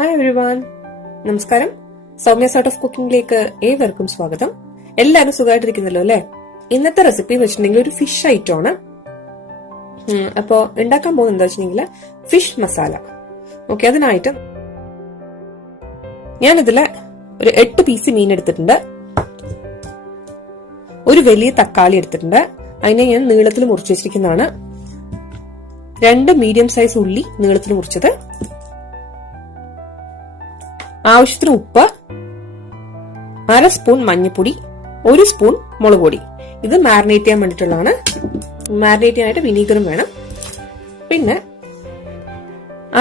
Hi everyone, നമസ്കാരം. Soumya's art of കുക്കിംഗിലേക്ക് ഏവർക്കും സ്വാഗതം. എല്ലാവരും സുഖമായിട്ടിരിക്കുന്നല്ലോ അല്ലെ? ഇന്നത്തെ റെസിപ്പി വെച്ചിട്ടുണ്ടെങ്കിൽ ഒരു ഫിഷ് ഐറ്റം ആണ്. അപ്പോ ഉണ്ടാക്കാൻ പോകുന്നത് എന്താ വെച്ചിട്ടുണ്ടെങ്കിൽ ഫിഷ് മസാല. ഓക്കെ, അതിനായിട്ട് ഞാനിതില് ഒരു 8 പീസ് മീൻ എടുത്തിട്ടുണ്ട്. ഒരു വലിയ തക്കാളി എടുത്തിട്ടുണ്ട്. അതിനെ ഞാൻ നീളത്തിൽ മുറിച്ച് വെച്ചിരിക്കുന്നതാണ്. 2 മീഡിയം സൈസ് ഉള്ളി നീളത്തിൽ മുറിച്ചത്, ആവശ്യത്തിന് ഉപ്പ്, 1/2 സ്പൂൺ മഞ്ഞൾപ്പൊടി, 1 സ്പൂൺ മുളക് പൊടി. ഇത് മാരിനേറ്റ് ചെയ്യാൻ വേണ്ടിയിട്ടുള്ളതാണ്. മാരിനേറ്റ് ചെയ്യാനായിട്ട് വിനീഗറും വേണം. പിന്നെ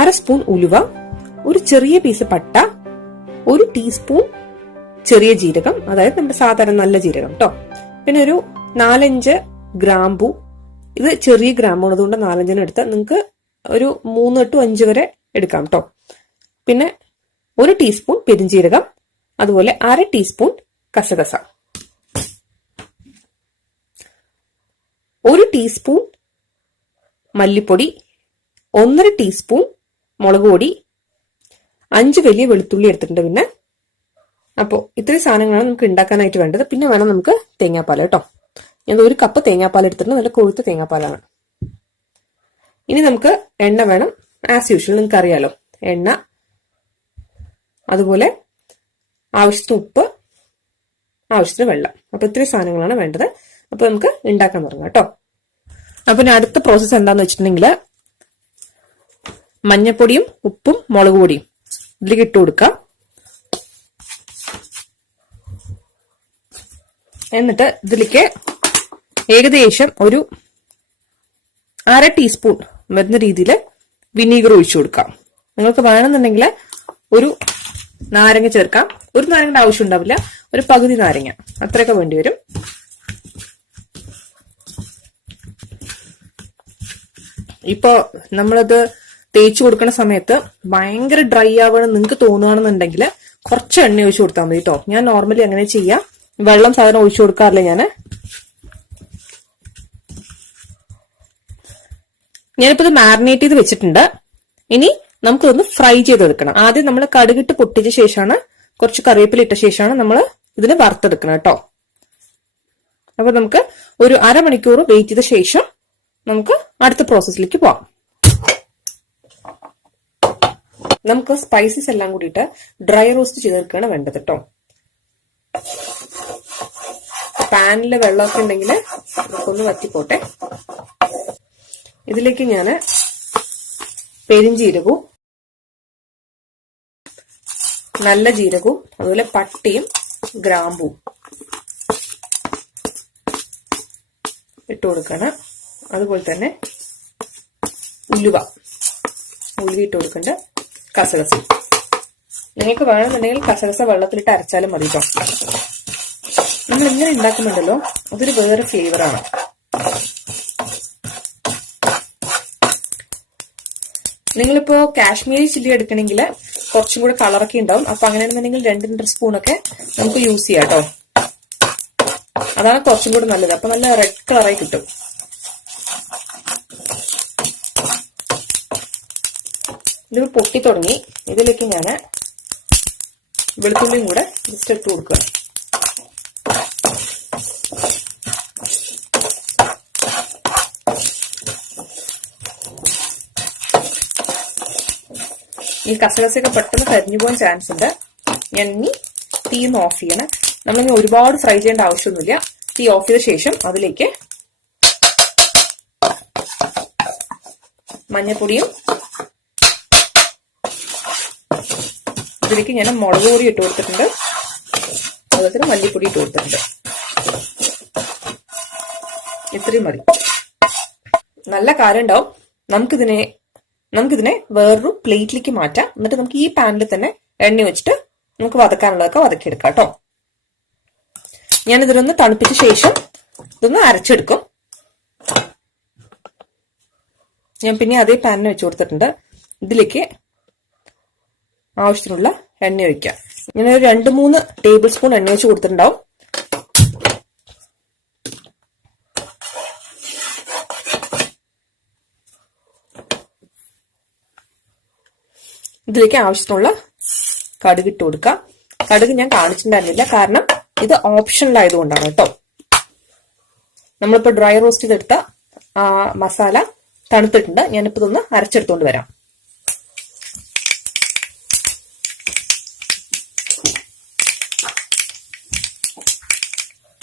1/2 സ്പൂൺ ഉലുവ, ഒരു ചെറിയ പീസ് പട്ട, 1 ടീസ്പൂൺ ചെറിയ ജീരകം, അതായത് നമ്മുടെ സാധാരണ നല്ല ജീരകം കേട്ടോ. പിന്നെ ഒരു 4-5 ഗ്രാമ്പു. ഇത് ചെറിയ ഗ്രാമ്പാണ്, അതുകൊണ്ട് 4-5 എടുത്താൽ നിങ്ങൾക്ക് ഒരു 3 to 5 വരെ എടുക്കാം കേട്ടോ. പിന്നെ 1 ടീസ്പൂൺ പെരിഞ്ജീരകം, അതുപോലെ 1/2 ടീസ്പൂൺ കസകസ, 1 ടീസ്പൂൺ മല്ലിപ്പൊടി, 1/2 ടീസ്പൂൺ മുളക് പൊടി, 5 വലിയ വെളുത്തുള്ളി എടുത്തിട്ടുണ്ട്. പിന്നെ അപ്പോൾ ഇത്രയും സാധനങ്ങളാണ് നമുക്ക് ഉണ്ടാക്കാനായിട്ട് വേണ്ടത്. പിന്നെ വേണം നമുക്ക് തേങ്ങാപ്പാൽ കേട്ടോ. ഞാൻ 1 കപ്പ് തേങ്ങാപ്പാൽ എടുത്തിട്ടുണ്ട്, നല്ല കൊഴുത്ത തേങ്ങാപ്പാലാണ്. ഇനി നമുക്ക് എണ്ണ വേണം. ആസ് യൂഷ്വൽ നിങ്ങൾക്ക് അറിയാലോ, എണ്ണ, അതുപോലെ ആവശ്യത്തിന് ഉപ്പ്, ആവശ്യത്തിന് വെള്ളം. അപ്പൊ ഇത്രയും സാധനങ്ങളാണ് വേണ്ടത്. അപ്പൊ നമുക്ക് ഉണ്ടാക്കാൻ തുടങ്ങാം കേട്ടോ. അപ്പൊ അടുത്ത പ്രോസസ്സ് എന്താന്ന് വെച്ചിട്ടുണ്ടെങ്കിൽ മഞ്ഞപ്പൊടിയും ഉപ്പും മുളക് പൊടിയും ഇതിലേക്ക് ഇട്ട് കൊടുക്കാം. എന്നിട്ട് ഇതിലേക്ക് ഏകദേശം ഒരു 1/2 ടീസ്പൂൺ വരുന്ന രീതിയിൽ വിനീഗർ ഒഴിച്ചു കൊടുക്കാം. നിങ്ങൾക്ക് വേണമെന്നുണ്ടെങ്കിൽ ഒരു നാരങ്ങ ചേർക്കാം. ഒരു നാരങ്ങയുടെ ആവശ്യം ഉണ്ടാവില്ല, ഒരു പകുതി നാരങ്ങ അത്രയൊക്കെ വേണ്ടി വരും. ഇപ്പോ നമ്മളത് തേച്ച് കൊടുക്കുന്ന സമയത്ത് ഭയങ്കര ഡ്രൈ ആവണം നിങ്ങൾക്ക് തോന്നുകയാണെന്നുണ്ടെങ്കിൽ കുറച്ച് എണ്ണ ഒഴിച്ചു കൊടുത്താൽ മതി കേട്ടോ. ഞാൻ നോർമലി അങ്ങനെ ചെയ്യാം. വെള്ളം സാധാരണ ഒഴിച്ചു കൊടുക്കാറില്ല ഞാനിപ്പോ ഇത് മാരിനേറ്റ് ചെയ്ത് വെച്ചിട്ടുണ്ട്. ഇനി നമുക്കൊന്ന് ഫ്രൈ ചെയ്തെടുക്കണം. ആദ്യം നമ്മൾ കടുകിട്ട് പൊട്ടിച്ച ശേഷമാണ്, കുറച്ച് കറിവേപ്പില ഇട്ട ശേഷമാണ് നമ്മൾ ഇതിന് വറുത്തെടുക്കണം കേട്ടോ. അപ്പൊ നമുക്ക് ഒരു 1/2 മണിക്കൂർ വെയിറ്റ് ചെയ്ത ശേഷം നമുക്ക് അടുത്ത പ്രോസസ്സിലേക്ക് പോവാം. നമുക്ക് സ്പൈസസ് എല്ലാം കൂടിയിട്ട് ഡ്രൈ റോസ്റ്റ് ചെയ്തെടുക്കുകയാണ് വേണ്ടത് കേട്ടോ. പാനില് വെള്ളമൊക്കെ ഉണ്ടെങ്കിൽ നമുക്കൊന്ന് വറ്റിപ്പോട്ടെ. ഇതിലേക്ക് ഞാൻ പെരിഞ്ജീരകവും നല്ല ജീരകവും അതുപോലെ പട്ടയും ഗ്രാമ്പും ഇട്ട് കൊടുക്കണം. അതുപോലെ തന്നെ ഉലുവ ഇട്ട് കൊടുക്കണ്ട. കസകസ നിങ്ങൾക്ക് വേണമെന്നുണ്ടെങ്കിൽ കസകസ വെള്ളത്തിലിട്ട് അരച്ചാലും മതി കേട്ടോ. നമ്മൾ ഇങ്ങനെ ഉണ്ടാക്കുന്നുണ്ടല്ലോ, അതൊരു വേറെ ഫ്ലേവറാണ്. നിങ്ങളിപ്പോ കാശ്മീരി ചില്ലി എടുക്കണമെങ്കിൽ കുറച്ചും കൂടെ കളറൊക്കെ ഉണ്ടാവും. അപ്പൊ അങ്ങനെയാണെന്നുണ്ടെങ്കിൽ 2 സ്പൂണൊക്കെ നമുക്ക് യൂസ് ചെയ്യാം കേട്ടോ. അതാണ് കുറച്ചും കൂടെ നല്ലത്. അപ്പൊ നല്ല റെഡ് കളറായി കിട്ടും. ഇത് പൊട്ടി തുടങ്ങി. ഇതിലേക്ക് ഞാൻ വെളുത്തുള്ളിയും കൂടെ ജസ്റ്റ് ഇട്ട് കൊടുക്കുക. ഈ കസകസയൊക്കെ പെട്ടെന്ന് കരിഞ്ഞു പോകാൻ ചാൻസ് ഉണ്ട്. ഞാൻ ഇനി തീ ഒന്ന് ഓഫ് ചെയ്യണം. നമ്മളിനി ഒരുപാട് ഫ്രൈ ചെയ്യേണ്ട ആവശ്യമൊന്നുമില്ല. തീ ഓഫ് ചെയ്ത ശേഷം അതിലേക്ക് മഞ്ഞൾപ്പൊടിയും ഇതിലേക്ക് ഞാൻ മുളക് പൊടി ഇട്ട് കൊടുത്തിട്ടുണ്ട്. അതുപോലെ തന്നെ മല്ലിപ്പൊടി ഇട്ട് കൊടുത്തിട്ടുണ്ട്. ഇത്രയും മതി. നല്ല കാരം ഉണ്ടാവും. നമുക്കിതിനെ വേറൊരു പ്ലേറ്റിലേക്ക് മാറ്റാം. എന്നിട്ട് നമുക്ക് ഈ പാനിൽ തന്നെ എണ്ണ വെച്ചിട്ട് നമുക്ക് വതക്കാനുള്ളതൊക്കെ വതക്കിയെടുക്കാം കേട്ടോ. ഞാനിതിലൊന്ന് തണുപ്പിച്ച ശേഷം ഇതൊന്ന് അരച്ചെടുക്കും. ഞാൻ പിന്നെ അതേ പാനിന് വെച്ച് കൊടുത്തിട്ടുണ്ട്. ഇതിലേക്ക് ആവശ്യത്തിനുള്ള എണ്ണ ഒഴിക്കാം. ഞാനൊരു 2-3 ടേബിൾ സ്പൂൺ എണ്ണ വെച്ച് കൊടുത്തിട്ടുണ്ടാവും. ഇതിലേക്ക് ആവശ്യത്തിനുള്ള കടുക് ഇട്ട് കൊടുക്കാം. കടുക് ഞാൻ കാണിച്ചിട്ടുണ്ടായിരുന്നില്ല, കാരണം ഇത് ഓപ്ഷണൽ ആയതുകൊണ്ടാണ് കേട്ടോ. നമ്മളിപ്പോ ഡ്രൈ റോസ്റ്റ് ചെയ്തെടുത്ത മസാല തണുത്തിട്ടുണ്ട്. ഞാനിപ്പോ ഇതൊന്ന് അരച്ചെടുത്തോണ്ട് വരാം.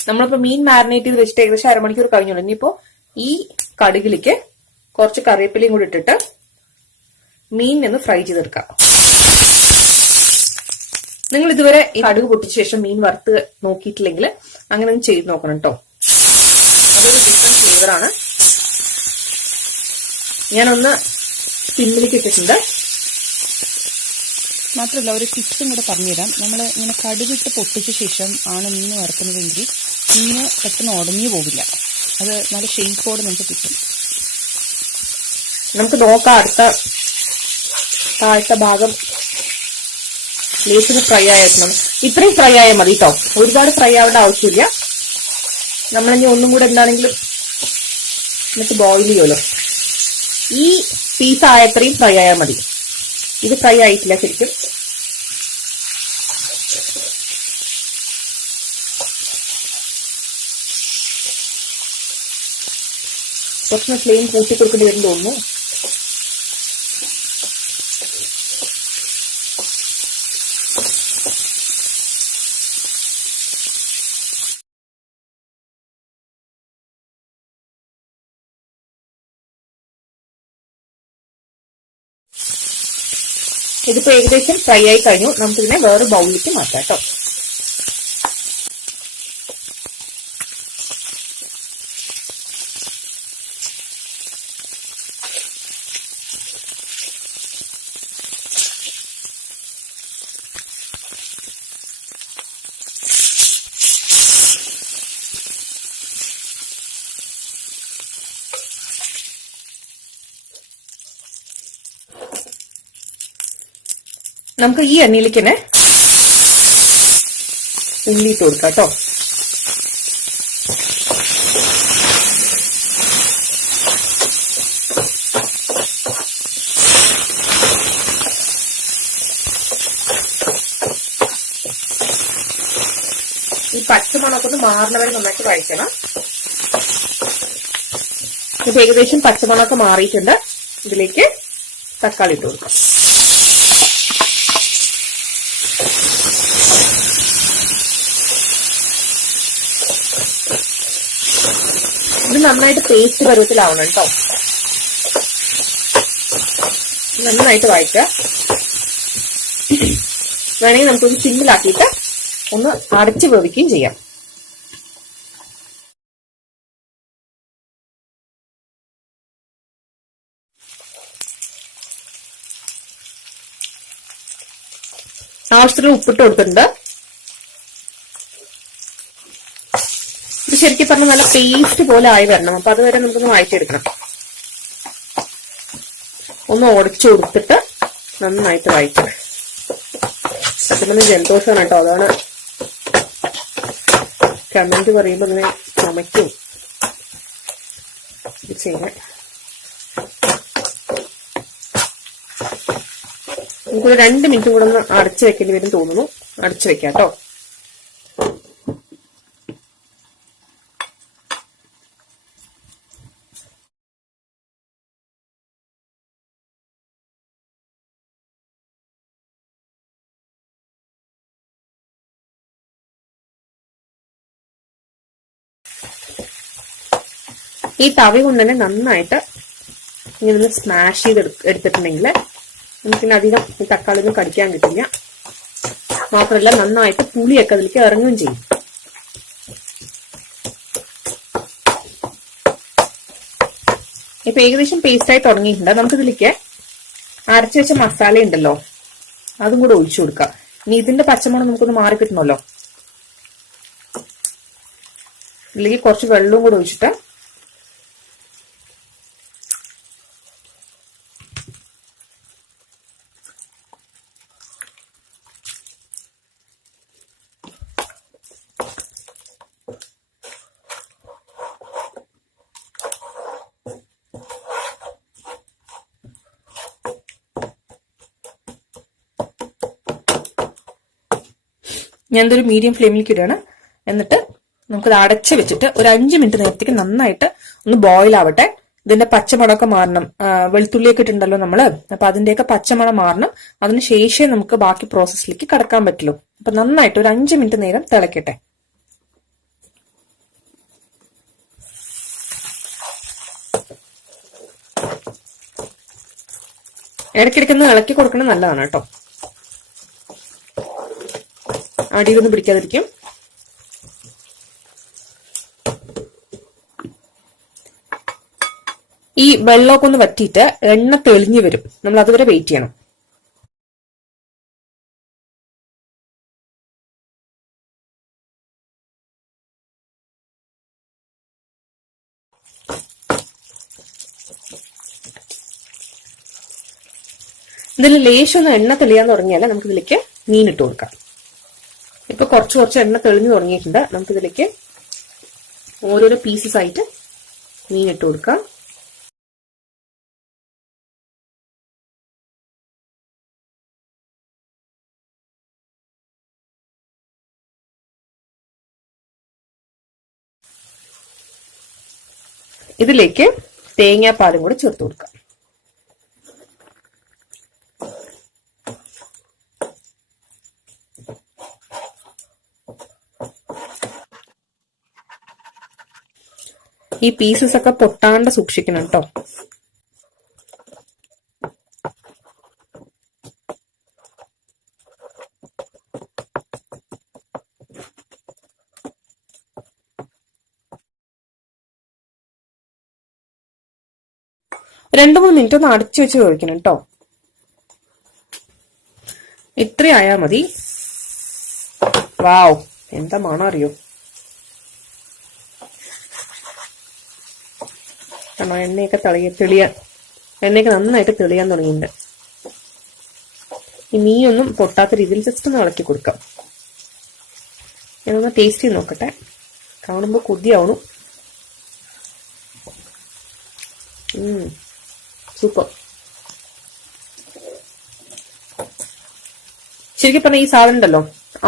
നമ്മളിപ്പോ മീൻ മാരിനേറ്റ് ചെയ്ത് വെച്ചിട്ട് ഏകദേശം അരമണിക്കൂർ കഴിഞ്ഞോളൂ. ഇനിയിപ്പോ ഈ കടുകിലേക്ക് കുറച്ച് കറിവേപ്പിലയും കൂടി ഇട്ടിട്ട് മീൻ ഒന്ന് ഫ്രൈ ചെയ്തെടുക്കാം. നിങ്ങൾ ഇതുവരെ ഈ കടുക് പൊട്ടിച്ച ശേഷം മീൻ വറുത്ത് നോക്കിയിട്ടില്ലെങ്കിൽ അങ്ങനെ ഒന്ന് ചെയ്ത് നോക്കണം കേട്ടോ. അതൊരു ഡിഫറെന്റ് ഫ്ലേവറാണ്. ഞാനൊന്ന് സിമ്മിലേക്ക് ഇട്ടിട്ടുണ്ട്. മാത്രമല്ല ഒരു ടിപ്സും കൂടെ പറഞ്ഞുതരാം. നമ്മൾ ഇങ്ങനെ കടുകിട്ട് പൊട്ടിച്ച ശേഷം ആണ് മീൻ വറുക്കുന്നതെങ്കിൽ മീന് പെട്ടെന്ന് ഉടഞ്ഞു പോകില്ല. അത് നല്ല ഷേപ്പോടെ നമുക്ക് കിട്ടും. നമുക്ക് നോക്കാം. താഴത്തെ ഭാഗം ലേസിന് ഫ്രൈ ആയിരുന്നു. ഇത്രയും ഫ്രൈ ആയാൽ മതി കേട്ടോ. ഒരുപാട് ഫ്രൈ ആവേണ്ട ആവശ്യമില്ല. നമ്മളിനി ഒന്നും കൂടെ എന്താണെങ്കിലും എന്നിട്ട് ബോയിൽ ചെയ്യുമല്ലോ. ഈ പീസ് ആയത്രയും ഫ്രൈ ആയാൽ മതി. ഇത് ഫ്രൈ ആയിട്ടില്ല ശരിക്കും. കുറച്ച് ഫ്ലെയിം കൂട്ടി കൊടുക്കേണ്ടി വരും തോന്നുന്നു. ഇതിപ്പോ ഏകദേശം ഫ്രൈ ആയി കഴിഞ്ഞു. നമുക്കിതിനെ വേറെ ബൗളിലേക്ക് മാറ്റാം കേട്ടോ. നമുക്ക് ഈ എണ്ണയിലേക്ക് തന്നെ ഉള്ളി ഇട്ട് കൊടുക്കാം കേട്ടോ. ഈ പച്ചമണക്കൊന്ന് മാറുന്നവരെ നന്നായിട്ട് വഴറ്റണം. ഇപ്പൊ ഏകദേശം പച്ചമണമൊക്കെ മാറിയിട്ടുണ്ട്. ഇതിലേക്ക് തക്കാളി ഇട്ട് കൊടുക്കാം. ഇത് നന്നായിട്ട് പേസ്റ്റ് പരുവത്തിലാവണം കേട്ടോ. നന്നായിട്ട് വഴറ്റുക. വേണമെങ്കിൽ നമുക്കൊന്ന് സിമ്മിലാക്കിയിട്ട് ഒന്ന് അടച്ച് വേവിക്കുകയും ചെയ്യാം. ആവശ്യത്തിന് ഉപ്പിട്ട് കൊടുത്തിട്ടുണ്ട്. ഇത് ശരിക്കും പറഞ്ഞാൽ നല്ല പേസ്റ്റ് പോലെ ആയി വരണം. അപ്പൊ അതുവരെ നമുക്കൊന്ന് വഴറ്റിയെടുക്കണം. ഒന്ന് ഉടച്ചു കൊടുത്തിട്ട് നന്നായിട്ട് വഴറ്റണം. സത്യം പറഞ്ഞ ജലദോഷമാണ് കേട്ടോ. അതാണ് കമന്റ് പറയുമ്പോ ഇങ്ങനെ ചുമയ്ക്കും ഇത് ചെയ്യണേ. നമുക്കൊരു 2 മിനിറ്റ് കൂടെ ഒന്ന് അടച്ചു വെക്കേണ്ടി വരും തോന്നുന്നു. അടച്ചു വെക്കാം കേട്ടോ. ഈ തവി കൊണ്ട് തന്നെ നന്നായിട്ട് ഇങ്ങനെ സ്മാഷ് ചെയ്ത് എടുത്തിട്ടുണ്ടെങ്കിൽ നമുക്കിന് അധികം ഈ തക്കാളി ഒന്നും കടിക്കാൻ കിട്ടില്ല. മാത്രമല്ല നന്നായിട്ട് പുളിയൊക്കെ അതിലേക്ക് ഇറങ്ങുകയും ചെയ്യും. ഇപ്പൊ ഏകദേശം പേസ്റ്റായി തുടങ്ങിയിട്ടുണ്ട്. നമുക്കിതിലേക്ക് അരച്ചു വെച്ച മസാല ഉണ്ടല്ലോ, അതും കൂടെ ഒഴിച്ചു കൊടുക്കാം. ഇനി ഇതിന്റെ പച്ചമണം നമുക്കൊന്ന് മാറി കിട്ടണമല്ലോ. ഇതിലേക്ക് കുറച്ച് വെള്ളവും കൂടെ ഒഴിച്ചിട്ട് ഞാനതൊരു മീഡിയം ഫ്ലെയിമിലേക്ക് ഇടുകയാണ്. എന്നിട്ട് നമുക്കത് അടച്ച് വെച്ചിട്ട് ഒരു 5 മിനിറ്റ് നേരത്തേക്ക് നന്നായിട്ട് ഒന്ന് ബോയിൽ ആവട്ടെ. ഇതിന്റെ പച്ചമണമൊക്കെ മാറണം. വെളുത്തുള്ളിയൊക്കെ ഇട്ടുണ്ടല്ലോ നമ്മള്, അപ്പൊ അതിന്റെയൊക്കെ പച്ചമണം മാറണം. അതിനുശേഷമേ നമുക്ക് ബാക്കി പ്രോസസ്സിലേക്ക് കടക്കാൻ പറ്റുള്ളൂ. അപ്പൊ നന്നായിട്ട് ഒരു 5 മിനിറ്റ് നേരം തിളക്കട്ടെ. ഇടയ്ക്കിടയ്ക്കൊന്ന് ഇളക്കി കൊടുക്കണം, നല്ലതാണ് കേട്ടോ. അടിയിലൊന്നും പിടിക്കാതിരിക്കും. ഈ വെള്ളമൊക്കെ ഒന്ന് വറ്റിയിട്ട് എണ്ണ തെളിഞ്ഞു വരും. നമ്മൾ അതുവരെ വെയിറ്റ് ചെയ്യണം. ഇതിൽ ലേശം ഒന്ന് എണ്ണ തെളിയാൻ തുടങ്ങിയാൽ നമുക്ക് ഇതിലേക്ക് മീൻ ഇട്ട് കൊടുക്കാം. ഇപ്പൊ കുറച്ച് എണ്ണ തെളിഞ്ഞു തുടങ്ങിയിട്ടുണ്ട്. നമുക്കിതിലേക്ക് ഓരോരോ പീസസ് ആയിട്ട് മീൻ ഇട്ട് കൊടുക്കാം. ഇതിലേക്ക് തേങ്ങാപ്പാലും കൂടെ ചേർത്ത് കൊടുക്കാം. ഈ പീസസ് ഒക്കെ പൊട്ടാണ്ട് സൂക്ഷിക്കണം കേട്ടോ. രണ്ട് മൂന്ന് മിനിറ്റ് ഒന്ന് അടച്ചു വെച്ച് കഴിക്കണം കേട്ടോ. ഇത്രയായാ മതി. വാവ്, എന്താ മണം അറിയോ? കാരണം എണ്ണയൊക്കെ നന്നായിട്ട് തെളിയാൻ തുടങ്ങിയിട്ടുണ്ട്. ഈ മീനൊന്നും പൊട്ടാത്ത രീതിയിൽ ജസ്റ്റ് ഒന്ന് ഇളക്കി കൊടുക്കാം. ഞാനൊന്ന് ടേസ്റ്റ് ചെയ്ത് നോക്കട്ടെ. കാണുമ്പോൾ കൊതിയാവണം. സൂപ്പർ. ശരിക്കും പറഞ്ഞാൽ ഈ സാധനം ഉണ്ടല്ലോ,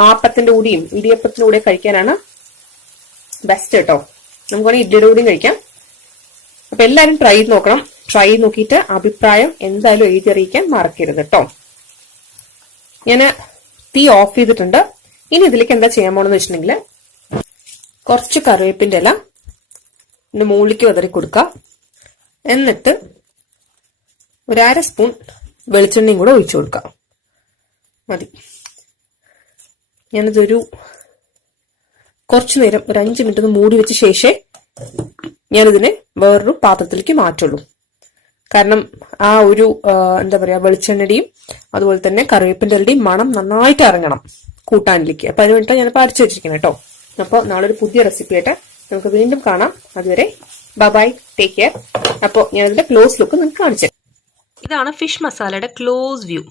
ആപ്പത്തിന്റെ കൂടിയും ഇടിയപ്പത്തിന്റെ കൂടെ കഴിക്കാനാണ് ബെസ്റ്റ് കേട്ടോ. നമുക്ക് വേണമെങ്കിൽ ഇഡ്ഡലിയുടെ കൂടിയും കഴിക്കാം. അപ്പൊ എല്ലാരും ട്രൈ ചെയ്ത് നോക്കണം. ട്രൈ ചെയ്ത് നോക്കിയിട്ട് അഭിപ്രായം എന്തായാലും എഴുതി അറിയിക്കാൻ മറക്കരുത് കേട്ടോ. ഞാൻ തീ ഓഫ് ചെയ്തിട്ടുണ്ട്. ഇനി ഇതിലേക്ക് എന്താ ചെയ്യാൻ പോണെന്ന് വെച്ചിട്ടുണ്ടെങ്കിൽ കുറച്ച് കറിവേപ്പിന്റെ ഇല ഇതിന്റെ മുകളിലേക്ക് വിതറി കൊടുക്കുക. എന്നിട്ട് ഒരു 1/2 സ്പൂൺ വെളിച്ചെണ്ണയും കൂടെ ഒഴിച്ചു കൊടുക്കുക. മതി. ഞാനിതൊരു കുറച്ചു നേരം ഒരു 5 മിനിറ്റ് ഒന്ന് മൂടി വെച്ച ശേഷമേ ഞാനിതിനെ വേറൊരു പാത്രത്തിലേക്ക് മാറ്റുള്ളൂ. കാരണം ആ ഒരു എന്താ പറയാ, വെളിച്ചെണ്ണയുടെയും അതുപോലെ തന്നെ കറിവേപ്പിന്റെയും മണം നന്നായിട്ട് ഇറങ്ങണം കൂട്ടാനിലേക്ക്. അപ്പൊ അതിന് വേണ്ടിയിട്ടാണ് ഞാനിപ്പോൾ അരച്ചു വെച്ചിരിക്കുന്നത് കേട്ടോ. അപ്പോൾ നാളെ ഒരു പുതിയ റെസിപ്പി ആയിട്ട് നമുക്ക് വീണ്ടും കാണാം. അതുവരെ ബൈ, ടേക്ക് കെയർ. അപ്പോൾ ഞാനിതിന്റെ ക്ലോസ് ലുക്ക് നിങ്ങൾക്ക് കാണിച്ചു. ഇതാണ് ഫിഷ് മസാലയുടെ ക്ലോസ് വ്യൂ.